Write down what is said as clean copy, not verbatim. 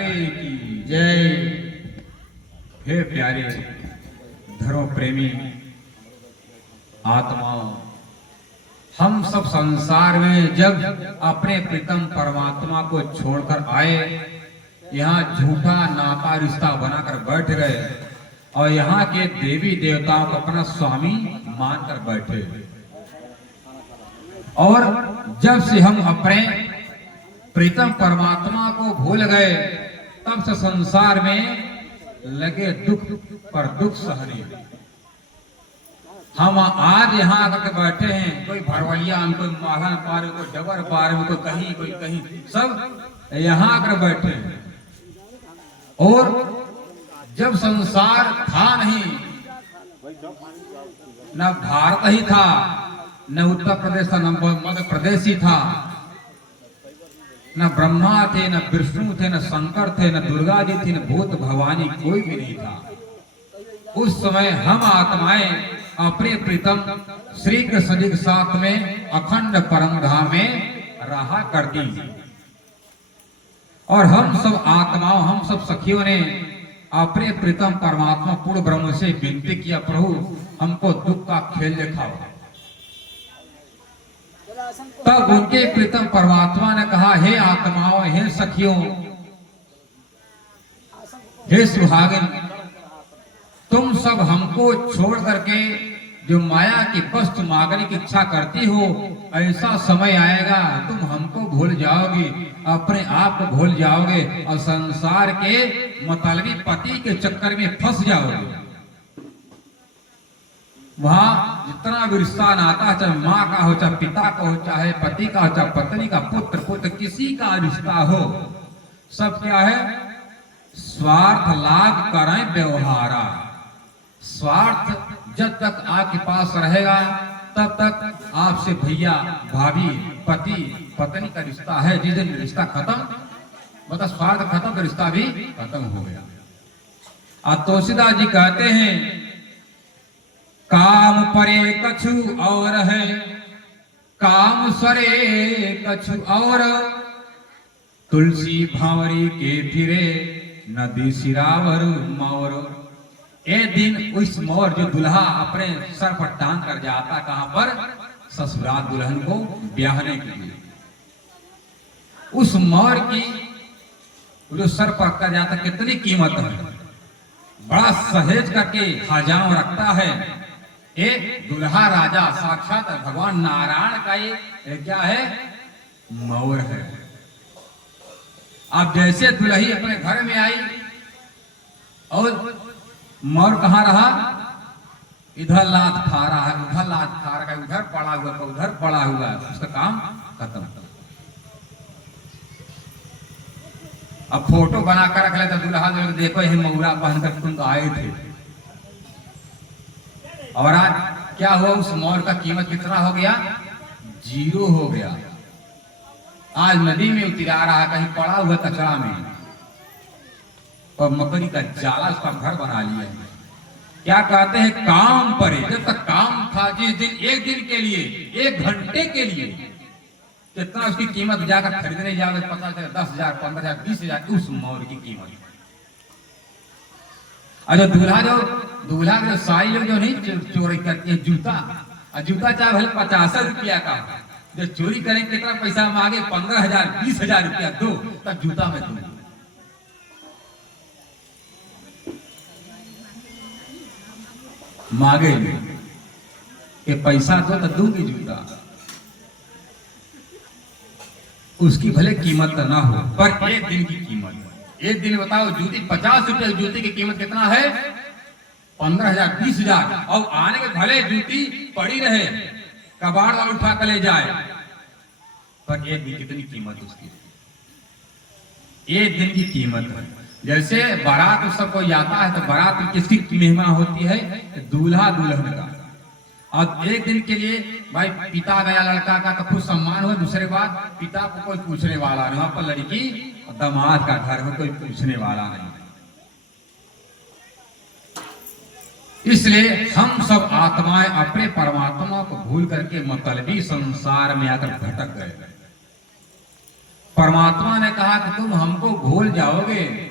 प्यारे की जय। हे प्यारे धर्म प्रेमी आत्माओं, हम सब संसार में जब अपने प्रीतम परमात्मा को छोड़कर आए, यहाँ झूठा नाता रिश्ता बनाकर बैठ गए और यहाँ के देवी देवताओं को अपना स्वामी मानकर बैठे। और जब से हम अपने प्रीतम परमात्मा को भूल गए, तब से संसार में लगे दुख पर दुख सहने। हम आज यहाँ आकर के बैठे हैं, कोई भरवलिया में, कोई माहन पार में, कोई डबर पार में, कोई कहीं सब यहाँ आकर बैठे हैं। और जब संसार था नहीं, न भारत ही था, न उत्तर प्रदेश था, न मध्य प्रदेश ही था, न ब्रह्मा थे, न विष्णु थे, न शंकर थे, न दुर्गा जी थी, न भूत भवानी, कोई भी नहीं था। उस समय हम आत्माएं अपने प्रीतम श्री कृष्ण जी के साथ में अखंड परम धाम में रहा करती थी। और हम सब आत्माओं, हम सब सखियों ने अपने प्रीतम परमात्मा पूर्ण ब्रह्म से विनती किया, प्रभु हमको दुख का खेल दिखाओ। तब उनके प्रीतम परमात्मा ने कहा, हे आत्माओं, हे सखियों, हे सुहागिन, तुम सब हमको छोड़ करके जो माया की वस्तु मांगने की इच्छा करती हो, ऐसा समय आएगा तुम हमको भूल जाओगे, अपने आप को भूल जाओगे और संसार के मतलबी पति के चक्कर में फंस जाओगे। वहां जितना भी रिश्ता नाता, चाहे माँ का हो, चाहे पिता का हो, चाहे पति का हो, चाहे पत्नी का, पुत्र किसी का रिश्ता हो, सब क्या है? स्वार्थ लाभ करें व्यवहारा। स्वार्थ जब तक आपके पास रहेगा तब तक आपसे भैया भाभी, पति पत्नी का रिश्ता है। जिस दिन रिश्ता खत्म, मतलब स्वार्थ खत्म तो रिश्ता भी खत्म हो गया। और तुलसीदास जी कहते हैं, काम परे कछु और है, काम सरे कछु और, तुलसी भावरी के फिरे नदी सिरावर मोर। एक दिन उस मोर जो दुल्हा अपने सर पर टांग कर जाता, कहां पर? ससुराल दुल्हन को ब्याहने के लिए। उस मोर की जो सर पर कर जाता, कितनी कीमत है, बड़ा सहेज करके हजाम रखता है। एक दुल्हा राजा साक्षात भगवान नारायण का ये क्या है? मोर है। अब जैसे दुल्ही अपने घर में आई और मोर कहाँ रहा? इधर लात खा रहा है, उधर लात खा रहा है, उधर पड़ा हुआ है, उधर पड़ा हुआ है, उसका काम खत्म। अब फोटो बनाकर रख लेता दूल्हा लोग, देखो ये मौरा पहनकर तुम तो आए थे। और आज क्या हुआ? उस मोर का कीमत कितना हो गया? 0 हो गया। आज नदी में उतरा रहा, कहीं पड़ा हुआ कचरा में, और मकड़ी का जाला उसका घर बना लिया। क्या कहते हैं? काम परे। जब तक काम था, जिस दिन, एक दिन के लिए, 1 घंटे के लिए, कितना उसकी कीमत जाकर खरीदने जाओगे, पता चला 10,000, 15,000, 20,000 उस मोर की कीमत। और दूल्हा के साई लोग जो नहीं चोरी करते हैं जूता, और जूता चाहे भले 50 रुपया का, जो चोरी करें कितना पैसा मांगे? 15,000, 20,000 रुपया दो, तब जूता में दूंगा। मांगे कि पैसा दो तो दूंगी जूता, उसकी भले कीमत ना हो, पर एक दिन की कीमत। एक दिन बताओ, जूती 50 रुपए, जूती की कीमत कितना है? 15,000, 20,000। और आने के भले जूती पड़ी रहे, कबाड़ वाला उठा कर ले जाए, पर एक दिन कितनी कीमत उसकी? एक दिन की कीमत है। जैसे बारात उत्सव को जाता है तो बारात में किसकी महिमा होती है? दूल्हा दुल्हन का। और एक दिन के लिए भाई पिता गया लड़का का तो खुद सम्मान हो, दूसरे बात पिता को कोई पूछने वाला नहीं, वहां पर लड़की दामाद का घर में कोई पूछने वाला नहीं। इसलिए हम सब आत्माएं अपने परमात्मा को भूल करके मतलबी संसार में आकर भटक गए। परमात्मा ने कहा कि तुम हमको भूल जाओगे